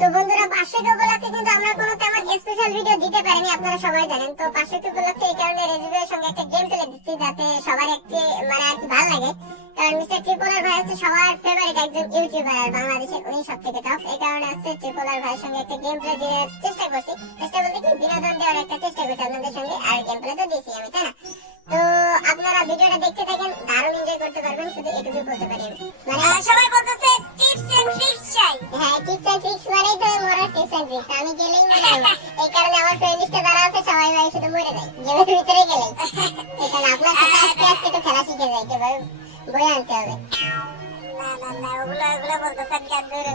তো বন্ধুরা 500 উপলক্ষে কিন্তু আমরা কোনো তেমন স্পেশাল ভিডিও দিতে পারিনি, আপনারা সবাই জানেন। তো 500 উপলক্ষে এই কারণে রেজুবের সঙ্গে একটা গেম খেলে দিচ্ছি, যাতে সবার একটি মানে আর কি ভালো লাগে। কারণ মিস্টার ট্রিপলার ভাই হচ্ছে সবার ফেভারিট একজন ইউটিউবার আর বাংলাদেশের উনি সবথেকে টপ। এই কারণে হচ্ছে ট্রিপলার ভাইয়ের সঙ্গে একটা গেম প্লে দেওয়ার চেষ্টা করছি। চেষ্টা বলতে কি বিনোদন দেওয়ার একটা চেষ্টা করছি আপনাদের সঙ্গে, আর গেম প্লে তো দিয়েছি আমি, তাই না? তো আপনারা ভিডিওটা দেখতে থাকেন, দারুণ এনজয় করতে পারবেন। শুধু এটুকু বলতে পারি আমি, মানে সবাই বলতেছে টিপস এন্ড ট্রিক্স চাই। হ্যাঁ, টিপস এন্ড ট্রিক্স মানেই তো মরার টিপস এন্ড ট্রিক্স। আমি গেলেই মরে যাবো। এই কারণে আমার ফ্রেন্ড লিস্টে যারা আছে সবাই ভাই শুধু মরে যায় গেমের ভিতরে গেলেই। এই কারণে আপনার সাথে আজকে আজকে তো খেলা শিখে যাই, কিভাবে বই আনতে হবে। না ওগুলো বলতেছেন কেন ধরে?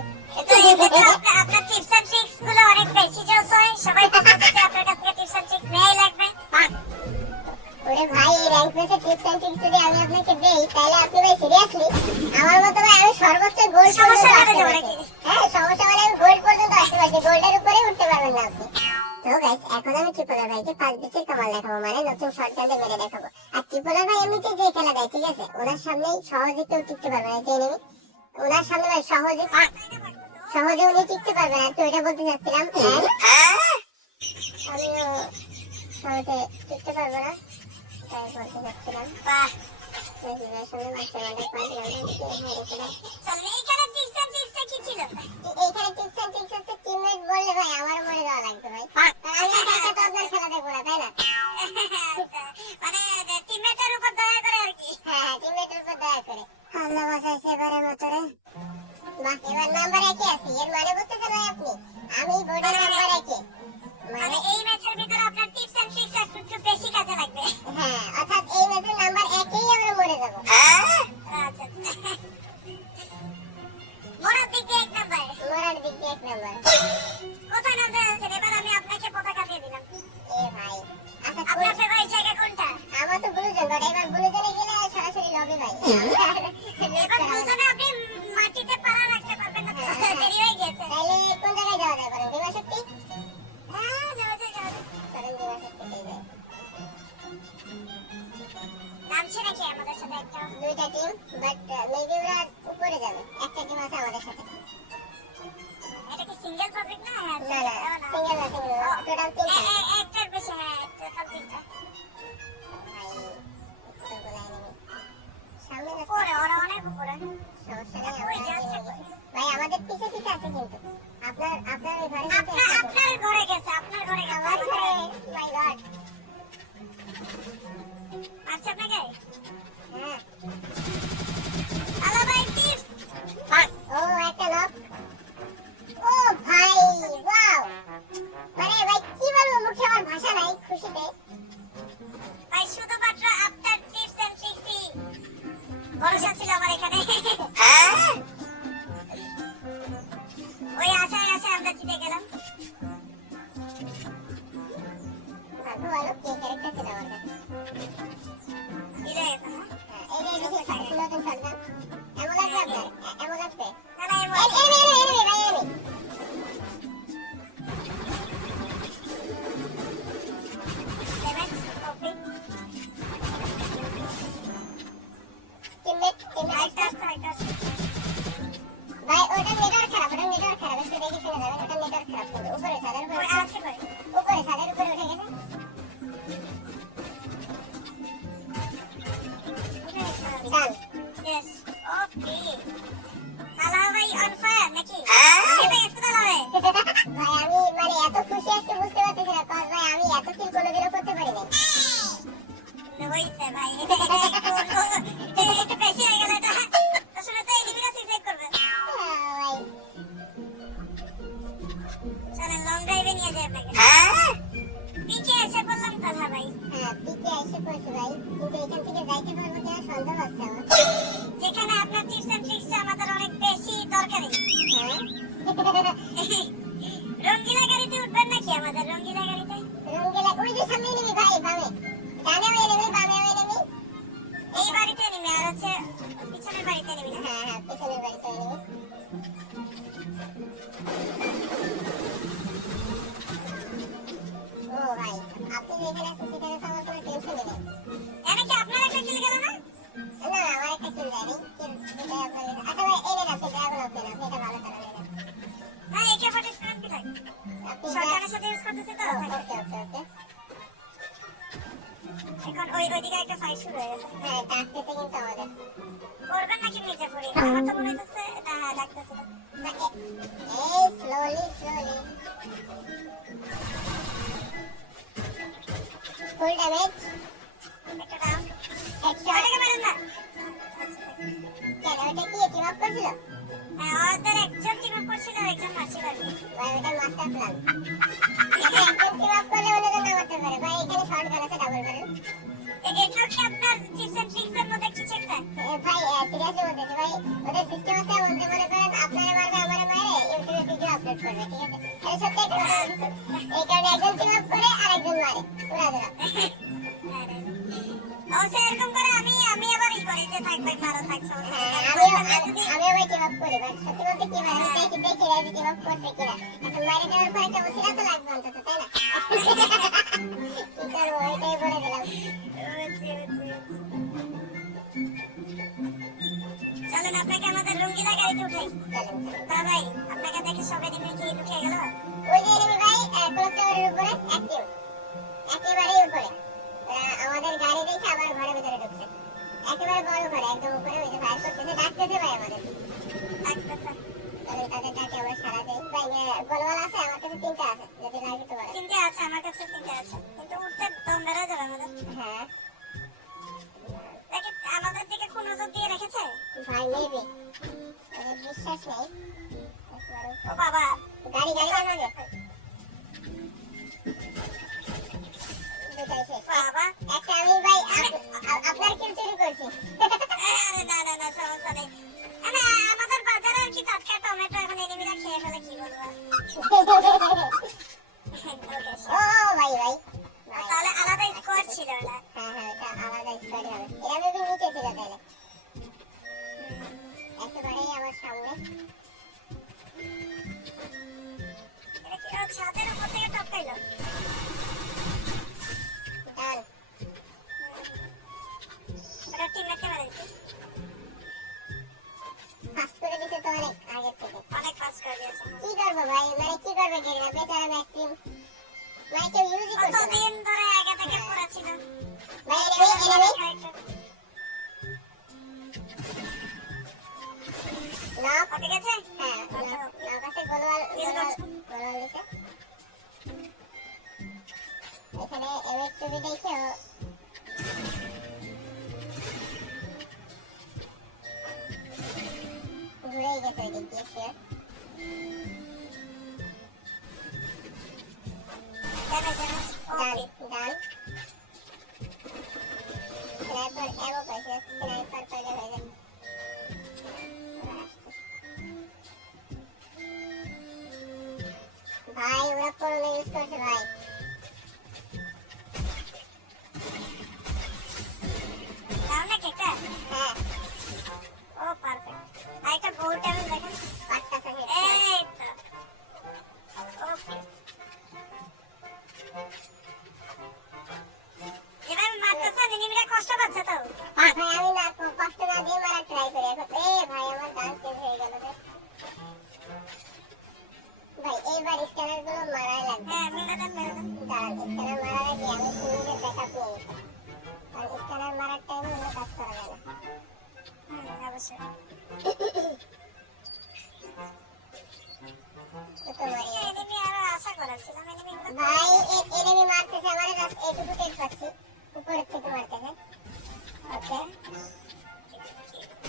আপনার টিপস এন্ড ট্রিক্স গুলো অনেক বেশি জোস হয়। সবাই বলতেছে যে আপনার কাছ থেকে টিপস এন্ড ট্রিক্স নেয়াই লাগবে। ওরে ভাই, এই র‍্যাঙ্ক ম্যাচে টিপস এন্ড ট্রিক্স যদি আমি আপনাকে দেই, তাহলে আপনি ভাই সিরিয়াসলি আমার মত ভাই আমি সর্বোচ্চ গোল্ড সমস্যা পর্যন্ত হবে আসতে নাকি? পারছি। হ্যাঁ, সমস্যা মানে আমি গোল্ড পর্যন্ত আসতে পারছি, গোল্ডের উপরে উঠতে পারবেন না আপনি। তো গাইস, এখন আমি ট্রিপলার ভাইকে 5 বিচের কামাল দেখাবো, মানে নতুন শটগান দিয়ে মেরে দেখাবো। আর ট্রিপলার ভাই এমনিতে যে খেলা দেয়, ঠিক আছে, ওনার সামনেই সহজে কেউ টিকতে পারবে না। যে এনিমি ওনার সামনে ভাই সহজে উনি টিকতে পারবে না। তো এটা বলতে চাচ্ছিলাম, আমিও সহজে টিকতে পারবো না, তাই বলতে চাচ্ছিলাম। বাহ, রেজুবের সঙ্গে মাঝে মাঝে 5 রাউন্ডে হেরেছিলাম। চল এইখানে টিপস এন্ড ট্রিক্স কি ছিল? এইখানে টিপস এন্ড ট্রিক্স হচ্ছে টিমমেট বললে ভাই আমার মরে যাওয়া লাগবে ভাই। কারণ আমি একা একা তো আপনার খেলা দেখবো না, তাই না? মানে টিমমেটের উপর দয়া করে আর কি। হ্যাঁ, টিমমেটের উপর দয়া করে। আল্লাহ বাঁচাইছে এবারের মতো রে। বাহ, এবার নাম্বার 1 এ আছি। এর মানে বুঝতেছেন ভাই আপনি, আমি বোর্ডে নাম্বার 1 এ। মানে এই ম্যাচের ভিতরে আপনার টিপস এন্ড ট্রিক্স একটু বেশি কাজে লাগবে। হ্যাঁ, অর্থাৎ এই ম্যাচে নাম্বার 1 এই আমরা মরে যাবো। আচ্ছা মোরার দিক দিয়ে 1 নাম্বার। মরার দিক দিয়ে 1 নাম্বার। কোথায় নামতে আছেন? এবার আমি আপনাকে পতাকা দিয়ে দিলাম। এ ভাই, আচ্ছা আপনার ফেভারিট জায়গা কোনটা? আমার তো ব্লু জোন, এবার ব্লু জোনে গেলে সরাসরি লবি ভাই। এবার দুজনে আপনি মাটিতে পা রাখতে পারবেন না, দেরি হয়ে গেছে। তাহলে কোন জায়গায় যাওয়া যায় বলেন? বিমা শক্তি? হ্যাঁ যাও চলেন বিমা শক্তিতেই যাই। নামছে নাকি আমাদের সাথে একটা? দুইটা টিম, বাট মেবি ওরা উপরে যাবে। একটা টিম আছে আমাদের সাথে। এটা কি সিঙ্গেল পাবলিক না? না না, সিঙ্গেল না, টোটাল 3 টা। একটার বেশি, হ্যাঁ টোটাল 3টা। ভাই কতগুলো এনিমি সামনে না, ওরে ওরা অনেক উপরে। সমস্যা নেই, ওই আমরা যাচ্ছে নেমে। ভাই আমাদের পিছে পিছে আছে কিন্তু আপনার ওই ঘরের সাথে আপনার ঘরে গেছে, আপনার ঘরে গেছে। আমার ঘরে। মাই গড। আচ্ছা আপনাকে হ্যাঁ, হ্যালো ভাই টিপস। ও একটা নক। ও ভাই, ওয়াও, মানে ভাই কি বলবো, মুখে আমার ভাষা নাই খুশিতে। ভাই শুধুমাত্র আপনার টিপস এন্ড ট্রিক্সই ভরসা ছিল আমার এখানে। ওই আশায় আমরা জিতে গেলাম। ভাগ্য ভালো, কে ক্যারেক্টার ছিল আমার কাছে। হিরো গেছে না? হ্যাঁ, এই যে নতুন শটগান। এমন লাগবে আপনার? এমন লাগবে? না না এই এনিমি ভাই, এনিমি। Damage copy. টিমমেট আইটা আইটা ভাই, ওটা নেটওয়ার্ক খারাপ, একটু দেখে শুনে যাবেন। ওটা নেটওয়ার্ক খারাপ কিন্তু উপরে ছাদের উপরে ওই আছে কই? উপরে ছাদের উপরে উঠে গেছে। ডান। Yes okay. আলা ভাই অন ফায়ার নাকি? একসাথে ইউজ করতেছি তো ওকে ওকে ওকে এখন ওইদিকে একটা ফাইট শুরু হয়ে গেছে হ্যাঁ ডাকতেছে কিন্তু আমাদের করবেন নাকি মির্জাপুরি আমার তো মনে হচ্ছে না হ্যাঁ ডাকতেছিল না, এই স্লোলি ফুল ড্যামেজ একটা ডাউন হেডশট ওটাকে মারেন না কেন ওটা কি টিম আপ করছিল ওদের একজন টিম আপ করছিল আর একজন মারছিল আর কি ভাই ওটা মাস্টার প্ল্যান একজন টিম আপ করলে অন্যজন না করতে পারে ভাই এখানে শর্ট গান আছে ডাবল ব্যারেল এগুলো কি আপনার টিপস এন্ড ট্রিক্স এর মধ্যে কিছু একটা ভাই সিরিয়াসলি বলতেছি ভাই ওদের সিস্টেম আছে এমন যে মনে করেন আপনারা মারবে আমারে মারে ইউটিউবে ভিডিও আপলোড করবে ঠিক আছে এটা সত্যি একটা কথা বলছি। এই কারণে একজন টিম আপ করে আর একজন মারে পুরা ধরা অবশ্যই এরকম করে আমি আবার ই করি যে থাক ভাই মারো থাক সমস্যা হ্যাঁ নেই। আমিও ভাই টিম আপ করি ভাই সত্যি বলতে কি ভাই আমি দেখি রাজি টিম আপ করছে কিনা এখন মারে যাওয়ার পর একটা ওসিলা তো লাগবে অন্তত তাই না কি করবো এটাই বলে দিলাম চলেন আপনাকে আমাদের রঙ্গিলা গাড়িতে উঠাই চলেন ভাই আপনাকে দেখে সবাই দেখে কি লুকিয়ে গেল ওই যে এনিমি ভাই ক্লক টাওয়ারের উপরে অ্যাক্টিভ একেবারেই উপরে আমাদের গাড়ি দেখে আবার ঘরের ভিতরে ঢুকছে একেবারে বড় ঘরে একদম উপরে ওই যে ফায়ার করতেছে ডাকতেছে ভাই আমাদের ডাকতেছে তাহলে তাদের ডাকে আমরা সারা দেই ভাই গোলওয়াল আছে আমার কাছে 3টা আছে যদি লাগে তো বলে তিনটে আছে আমার কাছে তিনটে আছে কিন্তু উঠতে দম বেড়ে যাবে আমাদের হ্যাঁ দেখি আমাদের দিকে কোন নজর দিয়ে রেখেছে ভাই মেবি বিশ্বাস নেই ও বাবা গাড়ি আমাদের দুটাই শেষ বাবা একটা আমি ভাই আপনার কিল চুরি করছি আরে না সমস্যা নেই আমি আমাদের বাজারে আর কি টাটকা টমেটো এখন এনিমিরা খেয়ে ফেলে কি বলবো ও ভাই তাহলে আলাদা স্কোয়াড ছিল না হ্যাঁ এটা আলাদা স্টোরি হবে এরা মেবি নিচে ছিল তাহলে একেবারেই আমার সামনে এটা কি ছাদের উপর থেকে টপকাইলো ডান ওটা টিমমেটকে মেরেছে ফাস্ট করে দিতে তো অনেক আগে থেকে অনেক পাস করে দিয়েছে কি করবো ভাই মানে কি করবে গেরিনা বেচারা ম্যাক্সিম মানে কেউ ইউজই করছে না কতদিন ধরে আগে থেকে পড়া ছিল ভাই এনিমি নক ঠিক আছে হ্যাঁ নক আছে গোলওয়াল দিছে এখানে এমএক্স টিভি দেখে ঘুরে গেছে ওই দিক দিয়ে শেয়ার ডান স্নাইপার এমও পাইছে স্নাইপার পাইলে হয়ে যাবে ভাই ওরা করোনা ইউজ করছে ভাই তাহলে কেকটা হ্যাঁ ও পারফেক্ট আরেকটা বোল্ট আমি দেখেন পাঁচটা সঙ্গে এই তো ওকে এবার মারতেছে এনিমিরা কষ্ট পাচ্ছে তো ভাই আমি না কষ্ট না দিয়ে মারা ট্রাই করি এখন ভাই আমার ডান্স চেঞ্জ হয়ে গেল রে ভাই এইবার স্ক্যানার গুলো মারাই লাগবে হ্যাঁ মেরে দেন দাঁড়ান স্ক্যানার মারার আগে আমি ফোনে ব্যাকআপ নিয়ে নিতাম কারণ স্ক্যানার মারার টাইমে অন্য কাজ করা যায় না অবশ্যই তো তোমারই এনিমি আরো আশা করেছিলাম এনিমি ভাই এনিমি মারতেছে আমারে জাস্ট এইটুকু টেক পাচ্ছি উপরের থেকে মারতেছে ওকে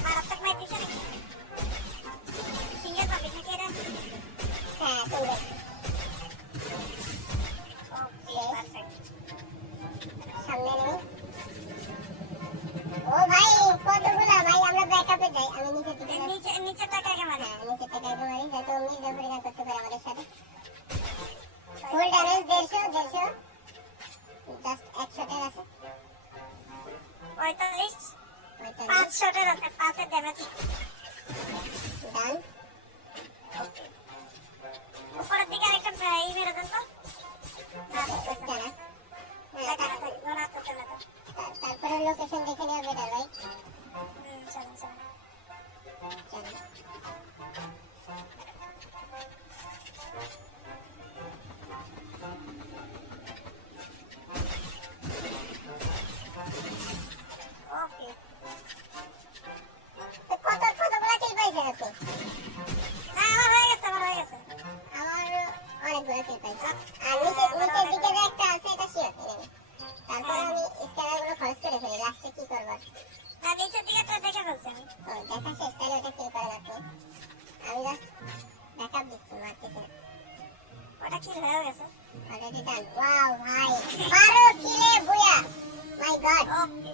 মারাত্মক মার দিছে নাকি সিঙ্গেল পাবি নাকি এরা হ্যাঁ তুমি ওকে পারফেক্ট সামনে নেই ও ভাই কতগুলা ভাই আমরা ব্যাকআপে যাই আমি নিচে থেকে নিচে টাকা মারে হ্যাঁ নিচে থেকে আগে মারি যাতে ও মির্জাপুরি না করতে পারে আমাদের সাথে ফুল ড্যামেজ 150 জাস্ট 100 আছে 45 ওইটা 5 শটের আছে 5 এর ড্যামেজ ডান উপরের দিকে আরেকটা ই মেরে দেন তো ওইটা না দেখা থাকে মনে আসতেছে না তারপরে লোকেশন দেখে নেওয়া বেটার ভাই চলেন চলো কিল হয়ে গেছে। Already done. ওয়াও ভাই 12 কিলে বুয়া, মাই গড। ওকে,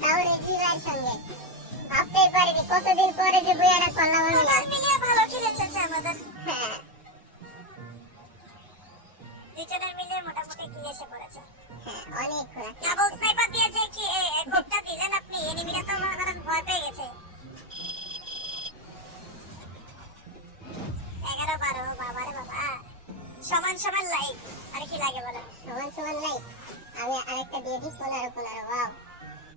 তাও রেজিভার সঙ্গে ভাবতেই পারিনি কতদিন পরে যে বুয়াটা করলাম আমি। সবাই মিলে ভালো খেলেছে আমাদের, হ্যাঁ দুজনের মিলে মোটামুটি কিল এসে পড়েছে। হ্যাঁ অনেক ঘোরা। ডাবল স্নাইপার দিয়ে যে কি কোডটা দিলেন আপনি, এনিমিরা তো মনে করেন ভয় পেয়ে গেছে। 11-12, বাবারে বাবা, সমান সমান লাইক, আর কি লাগে বলেন। সমান সমান লাইক। আমি আরেকটা দিয়ে দিই 15 ওয়াও।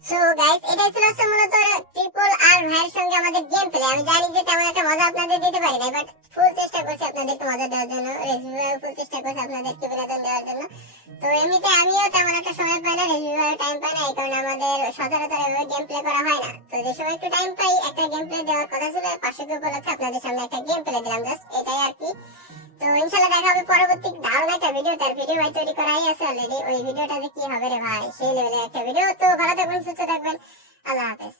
সো গাইস এটাই ছিল হচ্ছে মূলত ট্রিপল আর ভাইয়ের সঙ্গে আমাদের গেম প্লে। আমি জানি যে তেমন একটা মজা আপনাদের দিতে পারি না, বাট ফুল চেষ্টা করছি আপনাদেরকে মজা দেওয়ার জন্য, রেজিভার ফুল চেষ্টা করছি আপনাদেরকে বিনোদন দেওয়ার জন্য। তো এমনিতে আমিও তেমন একটা সময় পাই না, রেজিভার টাইম পাই না, এই কারণে আমাদের সচরাচর এভাবে গেম প্লে করা হয় না। তো যে সময় একটু টাইম পাই একটা গেম প্লে দেওয়ার কথা ছিল, পাশে উপলক্ষে আপনাদের সামনে একটা গেম প্লে দিলাম, জাস্ট এটাই আর কি। তো ইনশাআল্লাহ দেখা হবে পরবর্তী দারুণ একটা ভিডিও। তার ভিডিও ভাই তৈরি করাই আছে অলরেডি, ওই ভিডিওটাতে কি হবে রে ভাই, সেই লেভেলের একটা ভিডিও। তো ভালো থাকবেন, সুস্থ থাকবেন, আল্লাহ হাফেজ।